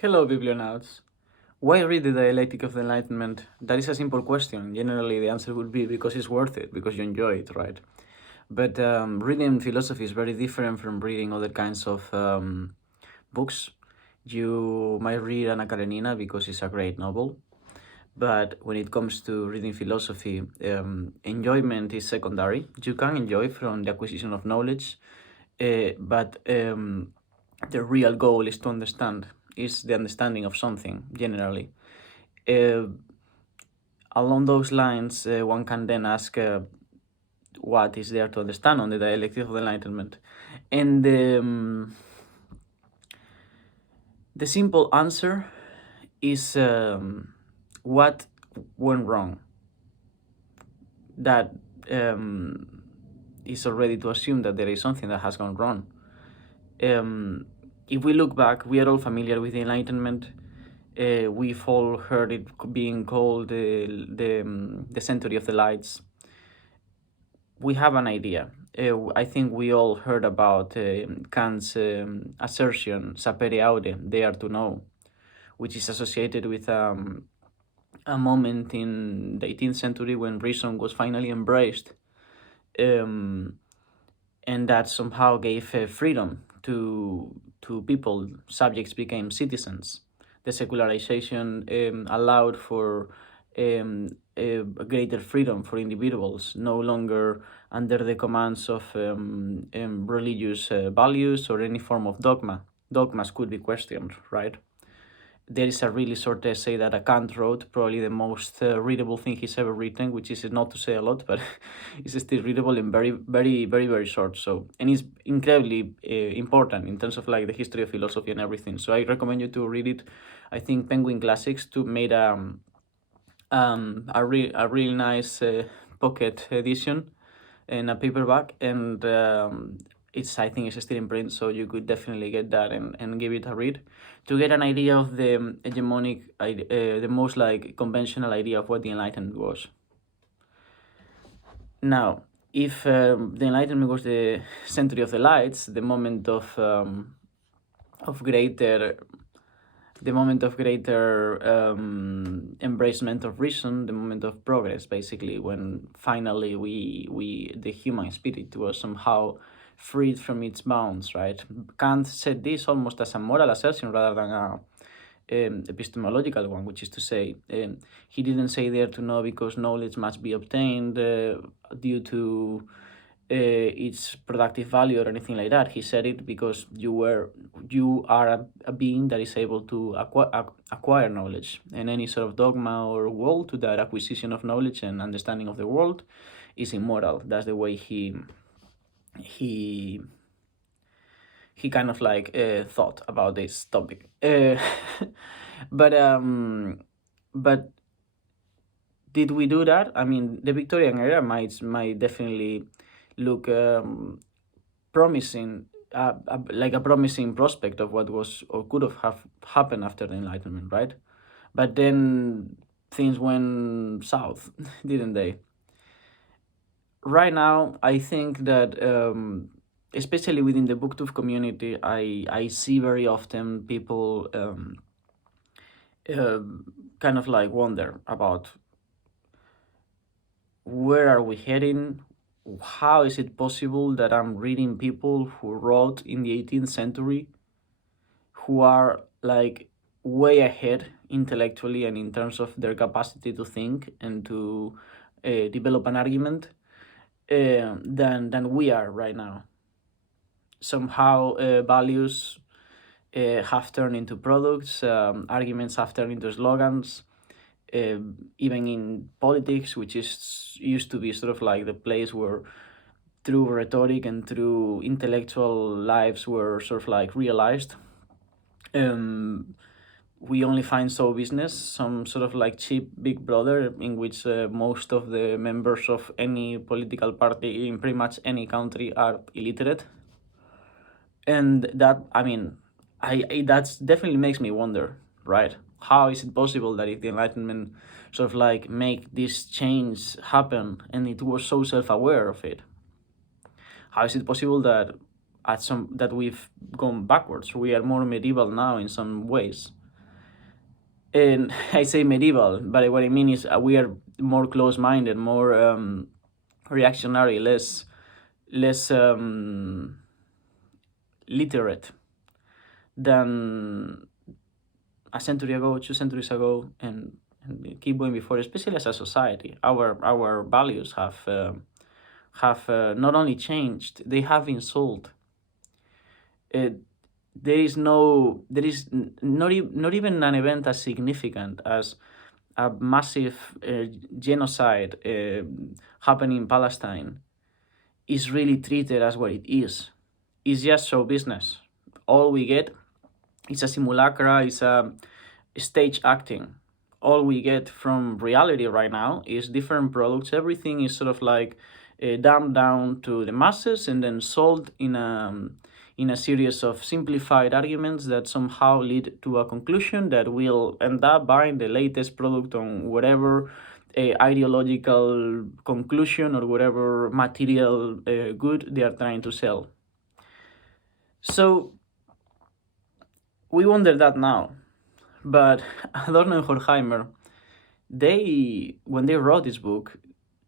Hello, Biblionauts. Why read the Dialectic of the Enlightenment? That is a simple question. Generally, the answer would be because it's worth it, because you enjoy it, right? But reading philosophy is very different from reading other kinds of books. You might read Anna Karenina because it's a great novel, but when it comes to reading philosophy, enjoyment is secondary. You can enjoy from the acquisition of knowledge, but the real goal is to understand, is the understanding of something generally. Uh, Along those lines, one can then ask what is there to understand on the dialectic of the Enlightenment. And the simple answer is what went wrong. That is already to assume that there is something that has gone wrong. If we look back, we are all familiar with the Enlightenment. We've all heard it being called the century of the lights. We have an idea. I think we all heard about Kant's assertion, sapere aude, dare to know, which is associated with a moment in the 18th century when reason was finally embraced, and that somehow gave freedom to people. Subjects became citizens. The secularization allowed for a greater freedom for individuals, no longer under the commands of religious values or any form of dogma. Dogmas could be questioned, right? There is a really short essay that Kant wrote, probably the most readable thing he's ever written, which is not to say a lot, but it's still readable and very, very, very, very short. So, and it's incredibly important in terms of like the history of philosophy and everything. So I recommend you to read it. I think Penguin Classics too made a really nice pocket edition and a paperback, and I think it's still in print, so you could definitely get that and give it a read to get an idea of the hegemonic, the most like conventional idea of what the Enlightenment was. Now, if the Enlightenment was the century of the lights, the moment of greater embracement of reason, the moment of progress, basically, when finally we the human spirit was somehow freed from its bounds, right? Kant said this almost as a moral assertion rather than a epistemological one, which is to say, he didn't say there to know because knowledge must be obtained due to its productive value or anything like that. He said it because you are a being that is able to acquire knowledge, and any sort of dogma or wall to that acquisition of knowledge and understanding of the world is immoral. That's the way he kind of like thought about this topic. But did we do that? I mean, the Victorian era might definitely look promising, like a promising prospect of what was or could have happened after the Enlightenment, right? But then things went south, didn't they? Right now, I think that especially within the booktube community, I see very often people kind of like wonder about where are we heading. How is it possible that I'm reading people who wrote in the 18th century, who are like way ahead intellectually and in terms of their capacity to think and to develop an argument than we are right now? Somehow values have turned into products, arguments have turned into slogans, even in politics, which used to be sort of like the place where through rhetoric and through intellectual lives were sort of like realized. We only find show business, some sort of like cheap big brother in which most of the members of any political party in pretty much any country are illiterate. And that, I mean, I that's definitely makes me wonder, right? How is it possible that if the Enlightenment sort of like make this change happen and it was so self-aware of it, how is it possible that that we've gone backwards? We are more medieval now in some ways. And I say medieval, but what I mean is we are more close-minded, more reactionary, less literate than a century ago, 2 centuries ago, and keep going before. Especially as a society, our values have not only changed, they have been sold. Uh, there is not even an event as significant as a massive genocide happening in Palestine is really treated as what it is. It's just show business. All we get is a simulacra, is a stage acting. All we get from reality right now is different products. Everything is sort of like dumbed down to the masses and then sold in a series of simplified arguments that somehow lead to a conclusion that will end up buying the latest product on whatever ideological conclusion or whatever material good they are trying to sell. So we wonder that now. But Adorno and Horkheimer, when they wrote this book,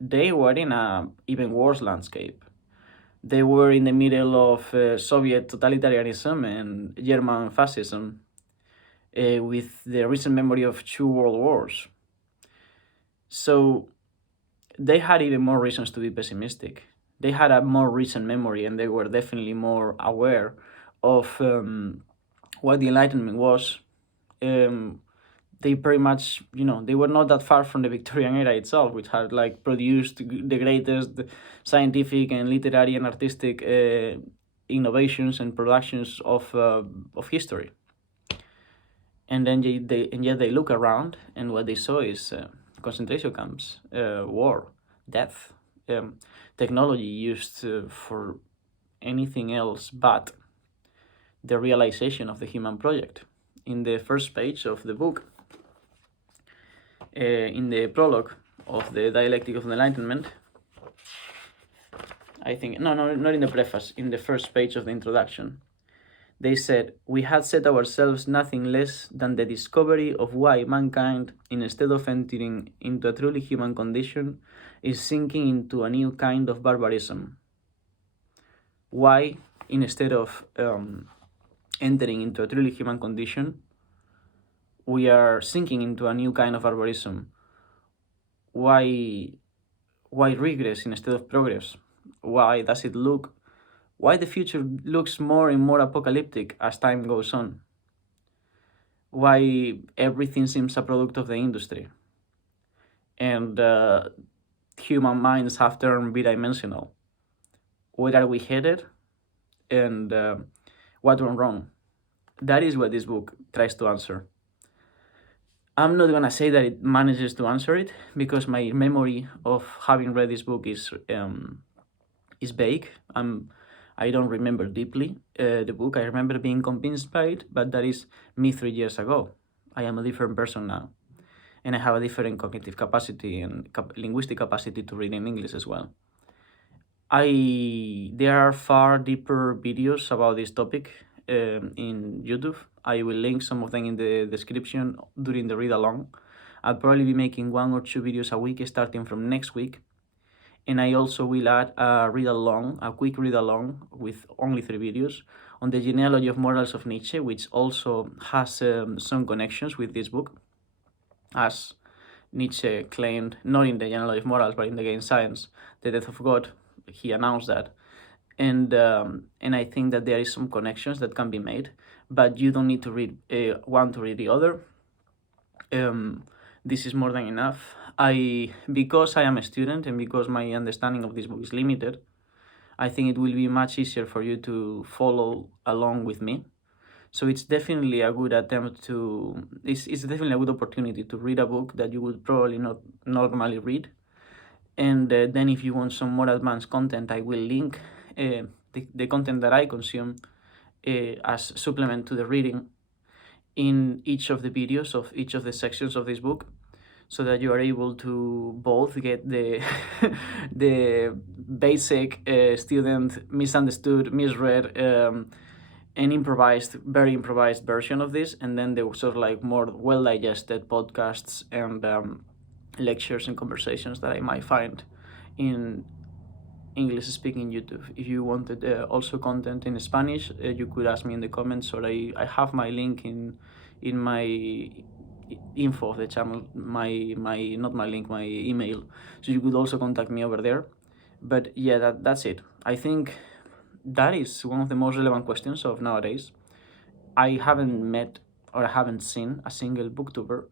they were in a even worse landscape. They were in the middle of Soviet totalitarianism and German fascism, with the recent memory of 2 world wars. So they had even more reasons to be pessimistic. They had a more recent memory, and they were definitely more aware of what the Enlightenment was. They pretty much, they were not that far from the Victorian era itself, which had like produced the greatest scientific and literary and artistic innovations and productions of history. And then yet they look around, and what they saw is concentration camps, war, death, technology used for anything else but the realization of the human project. In the first page of the book, in the prologue of the Dialectic of Enlightenment, I think, no, not in the preface, in the first page of the introduction, they said, "We had set ourselves nothing less than the discovery of why mankind, instead of entering into a truly human condition, is sinking into a new kind of barbarism. Why, instead of entering into a truly human condition, we are sinking into a new kind of barbarism. Why regress instead of progress? Why the future looks more and more apocalyptic as time goes on? Why everything seems a product of the industry? And human minds have turned bidimensional. Where are we headed? And what went wrong?" That is what this book tries to answer. I'm not gonna say that it manages to answer it, because my memory of having read this book is vague. I don't remember deeply the book. I remember being convinced by it, but that is me 3 years ago. I am a different person now, and I have a different cognitive capacity and linguistic capacity to read in English as well. There are far deeper videos about this topic in YouTube. I will link some of them in the description during the read along. I'll probably be making 1 or 2 videos a week starting from next week. And I also will add a quick read along with only 3 videos on the genealogy of morals of Nietzsche, which also has some connections with this book, as Nietzsche claimed, not in the genealogy of morals, but in the Game Science, the death of God. He announced that. And I think that there is some connections that can be made, but you don't need to read one to read the other. This is more than enough. Because I am a student and because my understanding of this book is limited, I think it will be much easier for you to follow along with me. So it's definitely a good it's definitely a good opportunity to read a book that you would probably not normally read. And then if you want some more advanced content, I will link the content that I consume as supplement to the reading in each of the videos of each of the sections of this book, so that you are able to both get the the basic student misunderstood, misread an improvised, very improvised version of this, and then there were sort of like more well digested podcasts and lectures and conversations that I might find in English speaking YouTube. If you wanted also content in Spanish, you could ask me in the comments, or I have my link in my info of the channel, my not my link, my email, so you could also contact me over there. But yeah, that's it. I think that is one of the most relevant questions of nowadays. I haven't met or I haven't seen a single booktuber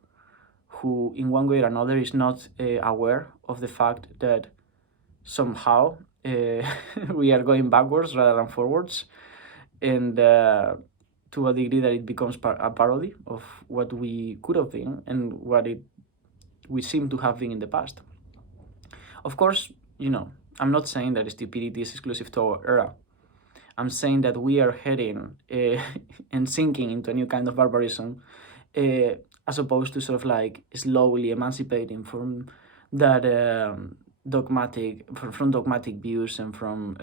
who, in one way or another, is not aware of the fact that somehow we are going backwards rather than forwards, and to a degree that it becomes a parody of what we could have been and what we seem to have been in the past. Of course, I'm not saying that stupidity is exclusive to our era. I'm saying that we are heading and sinking into a new kind of barbarism, as opposed to sort of like slowly emancipating from that dogmatic views and from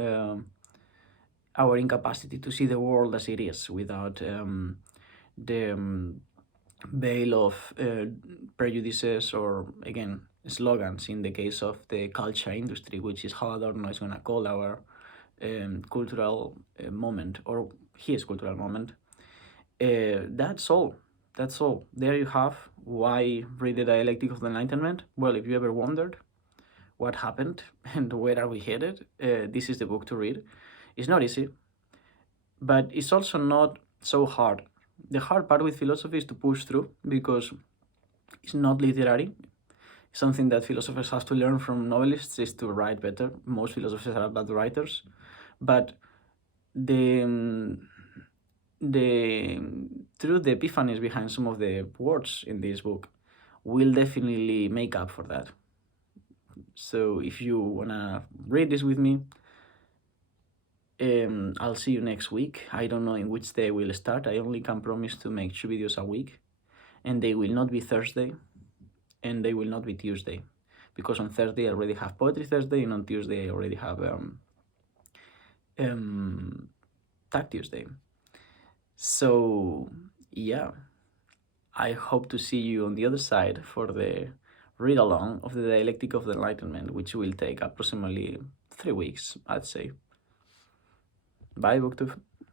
our incapacity to see the world as it is without the veil of prejudices or, again, slogans in the case of the culture industry, which is how Adorno is going to call our cultural moment, or his cultural moment. That's all. That's all. There you have why read the Dialectic of the Enlightenment. Well, if you ever wondered what happened and where are we headed, this is the book to read. It's not easy, but it's also not so hard. The hard part with philosophy is to push through because it's not literary. Something that philosophers have to learn from novelists is to write better. Most philosophers are bad writers, but the through the epiphanies behind some of the words in this book will definitely make up for that. So if you wanna read this with me, I'll see you next week. I don't know in which day we'll start. I only can promise to make 2 videos a week, and they will not be Thursday, and they will not be Tuesday, because on Thursday I already have Poetry Thursday, and on Tuesday I already have Tag Tuesday. So yeah, I hope to see you on the other side for the read along of the Dialectic of the Enlightenment, which will take approximately 3 weeks, I'd say. Bye, Booktube.